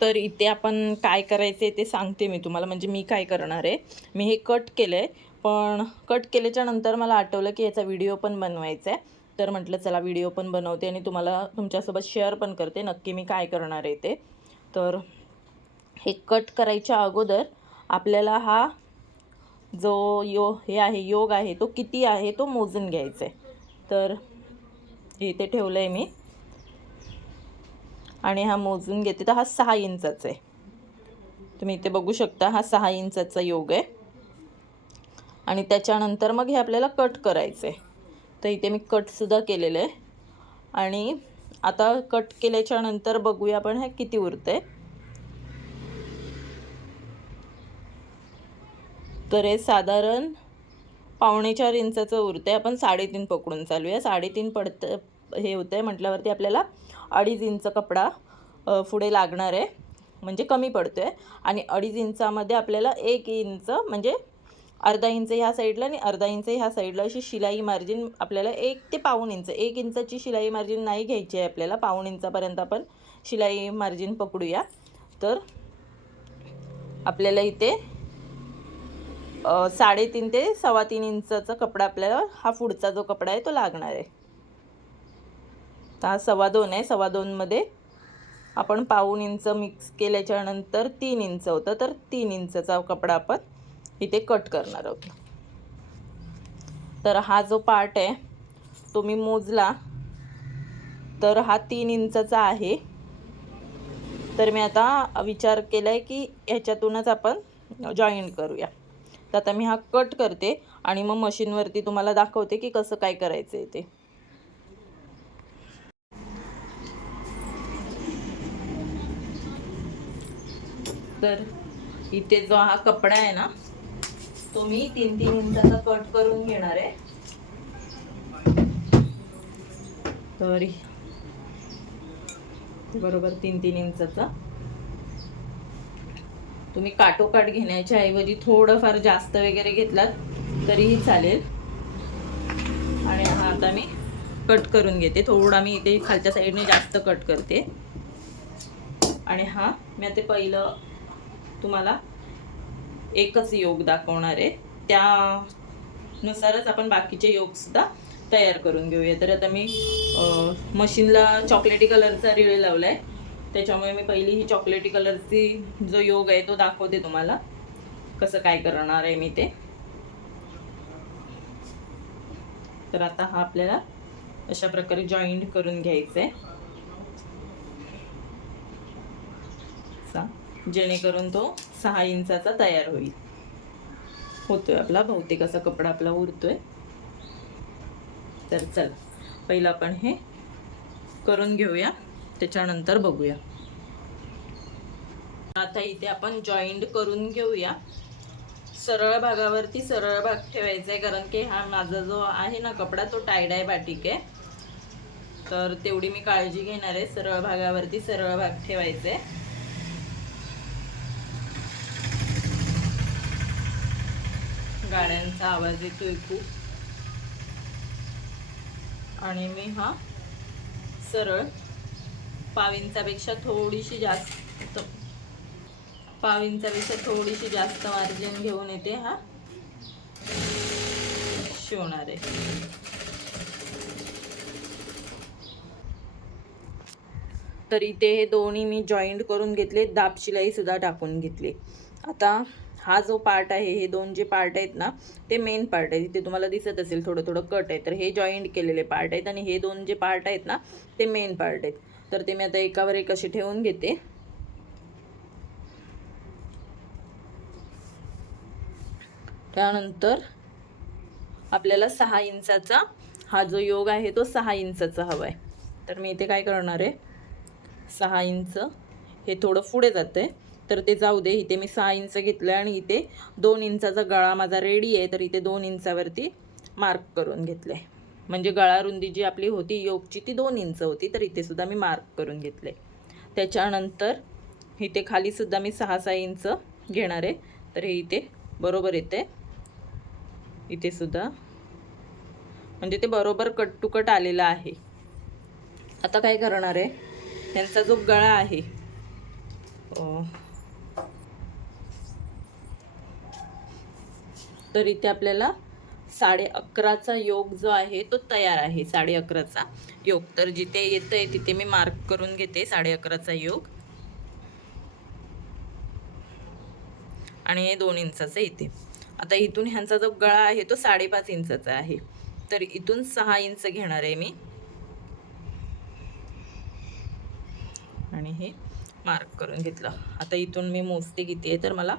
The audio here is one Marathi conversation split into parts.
तर इथे आपण काय करायचे ते सांगते मी तुम्हाला. म्हणजे मी काय करणार आहे, मी हे कट केलं आहे, पण कट केल्याच्या नंतर मला आठवलं की याचा व्हिडिओ पण बनवायचा आहे. तर म्हटलं चला व्हिडिओ पण बनवते आणि तुम्हाला तुमच्यासोबत शेअर पण करते नक्की मी काय करणार आहे ते. तर हे कट करायच्या अगोदर आपल्याला हा जो हे आहे योग आहे तो किती आहे तो मोजून घ्यायचा आहे. तर इथे ठेवलं आहे मी आणि हा मोजून घेते. तर हा 6 इंचाचा आहे. तुम्ही इथे बघू शकता हा 6 इंचाचा योग आहे. आणि त्याच्यानंतर मग हे आपल्याला कट करायचं आहे. तर इथे मी कटसुद्धा केलेलं आहे. आणि आता कट केल्याच्या नंतर बघूया आपण हे किती उरतं आहे. तर हे साधारण 3.25 इंचाचं उरतं आहे. आपण 3.5 पकडून चालूया. 3.5 पडतं हे होतं आहे म्हटल्यावरती आपल्याला 2.5 इंच कपडा पुढे लागणार आहे, म्हणजे कमी पडतो आहे. आणि 2.5 इंचामध्ये आपल्याला 1 इंच म्हणजे अर्धा इंच ह्या साईडला आणि अर्धा इंच ह्या साईडला अशी शिलाई मार्जिन आपल्याला 1 ते पाऊण इंच, 1 इंचाची शिलाई मार्जिन नाही घ्यायची आहे आपल्याला, पाऊण इंचापर्यंत आपण शिलाई मार्जिन पकडूया. तर आपल्याला इथे 3.5 ते 3.25 इंचाचा कपडा आपल्याला हा पुढचा जो कपडा आहे तो लागणार आहे. तर हा 2.25 आहे. 2.25 मध्ये आपण पाऊण इंच मिक्स केल्याच्या नंतर 3 इंच होतं. तर 3 इंचचा कपडा आपण इथे कट करणार आहोत. तर हा जो पार्ट आहे तो मी मोजला तर हा 3 इंचाचा आहे. तर मी आता विचार केलाय की ह्याच्यातूनच आपण जॉईंट करूया. तर आता मी हा कट करते आणि मग मशीनवरती तुम्हाला दाखवते की कसं काय करायचं आहे ते. तर इथे जो हा कपडा आहे ना तो मी 3-3 इंचाचा कट करून घेणार आहे. तर बरोबर 3-3 इंचाचा. तुम्ही काटोकाट घेण्याच्या ऐवजी थोडंफार जास्त वगैरे घेतलात तरीही चालेल. आणि हा आता मी कट करून घेते. थोडा मी इथे खालच्या साईडने जास्त कट करते. आणि हा मी आता पहिलं तुम्हाला एकच योग दाखवणार आहे, त्यानुसारच आपण बाकीचे योग सुद्धा तयार करून घेऊया. तर आता मी मशीनला चॉकलेटी कलरचा रिळ लावलाय, त्याच्यामुळे मी पहिली ही चॉकलेटी कलरची जो योग आहे तो दाखवते तुम्हाला कसं काय करणार आहे मी ते. तर आता हा आपल्याला अशा प्रकारे जॉईंट करून घ्यायचं आहे, जेणेकरून तो 6 इंचाचा तयार होईल. होतोय आपला बहुतेक असा कपडा आपला उरतोय. तर चल पहिलं आपण हे करून घेऊया, त्याच्यानंतर बघूया. आता इथे आपण जॉईंट करून घेऊया. सरळ भागावरती सरळ भाग ठेवायचा आहे, कारण की हा माझा जो आहे ना कपडा तो टाय डाय बाटिक आहे. तर तेवढी मी काळजी घेणार आहे. सरळ भागावरती सरळ भाग ठेवायचा आहे. गाड्यांचा आवाज येतोय खूप. आणि मी हा सरळ पाव इंचापेक्षा थोडीशी जास्त मार्जिन घेऊन येते हा शिवणार आहे. तर इथे हे दोन्ही मी जॉईंट करून घेतले, दाब शिलाई सुद्धा टाकून घेतली. आता हा जो पार्ट आहे, हे दोन जे पार्ट आहेत ना ते मेन पार्ट आहे. इथे तुम्हाला दिसत असेल थोडं थोडं कट आहे, तर हे जॉईंट केलेले पार्ट आहेत. आणि हे दोन जे पार्ट आहेत ना ते मेन पार्ट आहेत. तर ते मी आता एकावर एक असे ठेवून घेते. त्यानंतर आपल्याला 6 इंचाचा हा जो योग आहे तो 6 इंचाचा हवा आहे. तर मी इथे काय करणार आहे, 6 इंच हे थोडं पुढे जाते तर ते जाऊ दे. इथे मी 6 इंच घेतलं आणि इथे 2 इंचाचा गळा माझा रेडी आहे. तर इथे 2 इंचावरती मार्क करून घेतले. म्हणजे गळा रुंदी जी आपली होती योगची ती 2 इंच होती, तर इथे सुद्धा मी मार्क करून घेतले. त्याच्यानंतर इथे खाली सुद्धा मी 6-6 इंच घेणार आहे. तर हे इथे बरोबर येते. इथे सुद्धा म्हणजे ते बरोबर कट टू कट आलेला आहे. आता काय करणार आहे, त्यांचा जो गळा आहे तर इथे आपल्याला 11:30चा योग जो आहे तो तयार आहे. 11:30चा योग. तर जिथे येतंय तिथे मी मार्क करून घेते 11:30चा योग. आणि हे 2 इंचाचं इथे. आता इथून ह्यांचा जो गळा आहे तो 5.5 इंचाचा आहे. तर इथून 6 इंच घेणार आहे मी आणि हे मार्क करून घेतलं. आता इथून मी मोजते किती आहे, तर मला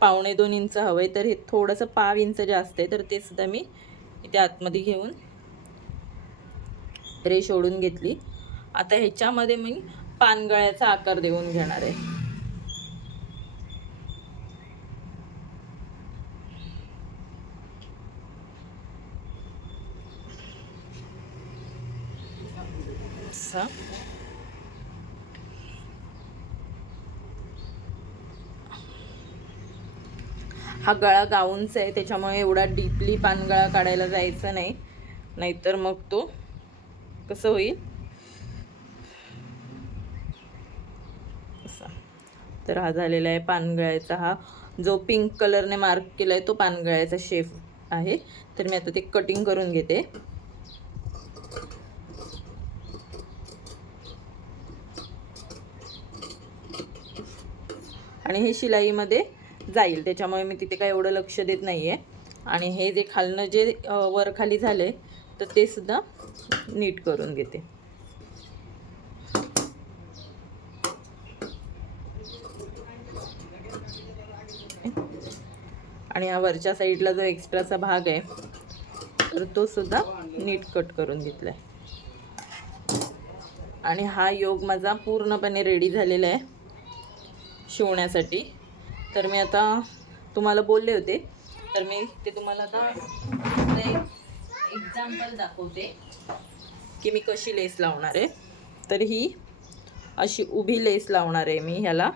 1.25 इंच हवं आहे. तर हे थोडंसं 1/2 इंच जास्त आहे, तर ते सुद्धा मी इथे आतमध्ये घेऊन रेष ओढून घेतली. आता ह्याच्यामध्ये मी पानगळ्याचा आकार देऊन घेणार आहे. हा गळा गाऊनचा आहे, त्याच्यामुळे एवढा डीपली पानगळा काढायला जायचं नाही, नाहीतर मग तो कसं होईल असा. तर हा झालेला आहे पानगळ्याचा. हा जो पिंक कलरने मार्क केला आहे तो पानगळ्याचा शेप आहे. तर मी आता ते कटिंग करून घेते. आणि हे शिलाईमध्ये जाईल, त्याच्यामुळे मी तिथे काय एवढं लक्ष देत नाही आहे. आणि हे जे खालनं जे वर खाली झाले तर ते सुद्धा नीट करून घेते. आणि या वरच्या साईडला जो एक्स्ट्राचा भाग आहे तर तो सुद्धा नीट कट करून घेतला आहे. आणि हा योग माझा पूर्णपणे रेडी झालेला आहे शिवण्यासाठी. तर मी आता तुम्हाला बोलले होते, तर मी ते तुम्हाला आता एक्झाम्पल दाखवते की मी कशी लेस लावणार आहे. तर ही अशी उभी लेस लावणार आहे मी ह्याला.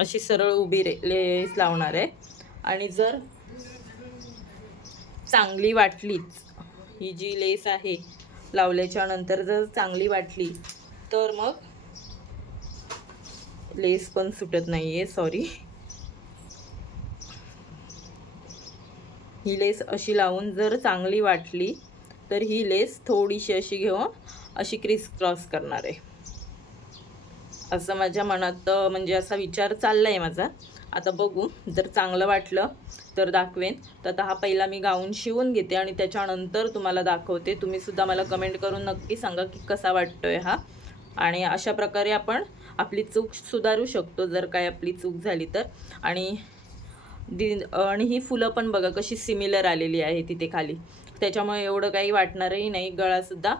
अशी सरळ उभी लेस लावणार आहे. आणि जर चांगली वाटलीच ही जी लेस आहे लावल्याच्या नंतर जर चांगली वाटली तर मग लेस पण सुटत नाही आहे, सॉरी. ही लेस अशी लावून जर चांगली वाटली तर ही लेस थोडीशी अशी घेऊन अशी क्रिस क्रॉस करणार आहे, असं माझ्या मनात म्हणजे असा विचार चालला आहे माझा. आता बघू, जर चांगलं वाटलं तर दाखवेन. तर आता हा पहिला मी गाऊन शिवून घेते आणि त्याच्यानंतर तुम्हाला दाखवते. तुम्ही सुद्धा मला कमेंट करून नक्की सांगा की कसा वाटतोय हा. आणि अशा प्रकारे आपण आपली चूक सुधारू शकतो जर काय आपली चूक झाली तर. आणि ही फुलं पण बघा कशी सिमिलर आलेली आहे तिथे खाली, त्याच्यामुळे एवढं काही वाटणारही नाही. गळासुद्धा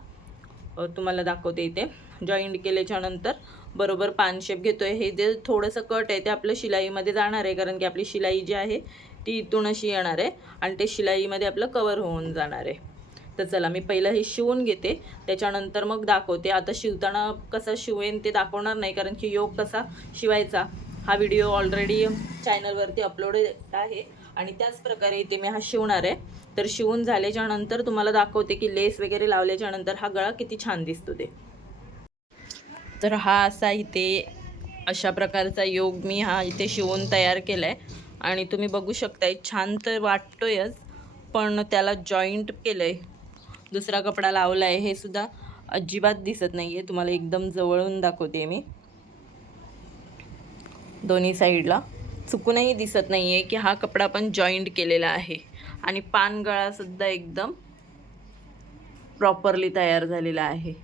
तुम्हाला दाखवते. इथे जॉईंट केल्याच्या नंतर बरोबर पान शेप घेतोय. हे जे थोडंसं कट आहे ते आपलं शिलाईमध्ये जाणार आहे, कारण की आपली शिलाई जी आहे ती इथून अशी येणार आहे आणि ते शिलाईमध्ये आपलं कवर होऊन जाणार आहे. तर चला मी पहिलं हे शिवून घेते, त्याच्यानंतर मग दाखवते. आता शिवताना कसं शिवेन ते दाखवणार नाही, कारण की योग कसा शिवायचा हा व्हिडिओ ऑलरेडी चॅनलवरती अपलोड आहे आणि त्याच प्रकारे इथे मी हा शिवणार आहे. तर शिवून झाल्याच्या नंतर तुम्हाला दाखवते की लेस वगैरे लावल्याच्या नंतर हा गळा किती छान दिसतो ते. तर हा असा इथे अशा प्रकारचा योग मी हा इथे शिवून तयार केला आहे. आणि तुम्ही बघू शकताय छान तर वाटतोयच, पण त्याला जॉईंट केलं आहे, दुसरा कपडा लावला आहे, हे सुद्धा अजिबात दिसत नाही आहे. तुम्हाला एकदम जवळून दाखवते मी. दोन्ही साईडला चुकूनही दिसत नाही आहे की हा कपडा पण जॉईंट केलेला आहे. आणि पानगळासुद्धा एकदम प्रॉपरली तयार झालेला आहे.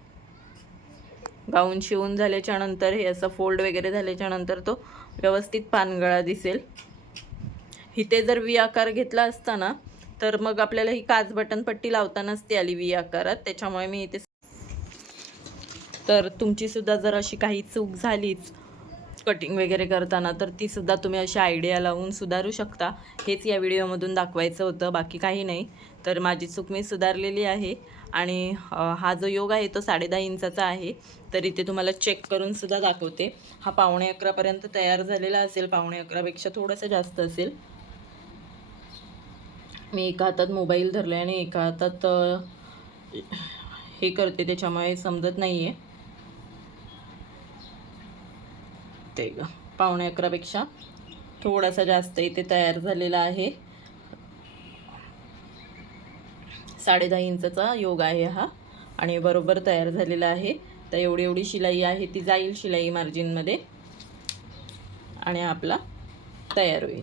गाऊन शिवून झाल्याच्या नंतर हे असं फोल्ड वगैरे झाल्याच्या नंतर तो व्यवस्थित पानगळा दिसेल. इथे जर व्ही आकार घेतला असता ना तर मग आपल्याला ही काच बटन पट्टी लावता नसती आली व्ही आकारात, त्याच्यामुळे मी इथे. तर तुमची सुद्धा जर अशी काही चूक झालीच कटिंग वगैरे करताना तर ती सुद्धा तुम्ही अशी आयडिया लावून सुधारू शकता. हेच या व्हिडिओमधून दाखवायचं होतं, बाकी काही नाही. तर माझी चूक मी सुधारलेली आहे. आणि हा जो योग आहे तो 10.5 इंचाचा आहे. तर इथे तुम्हाला चेक करून सुद्धा दाखवते. हा 11:15पर्यंत तयार झालेला असेल, 11:15पेक्षा थोडंसं जास्त असेल. मी एका हातात मोबाईल धरला आणि एका हातात हे करते, त्याच्यामुळे समजत नाही आहे. ते ग 11:15पेक्षा थोडासा जास्त इथे तयार झालेला आहे. 10.5 इंचचा योग आहे हा आणि बरोबर तयार झालेला आहे. तर एवढी एवढी शिलाई आहे ती जाईल शिलाई मार्जिनमध्ये आणि आपला तयार होईल.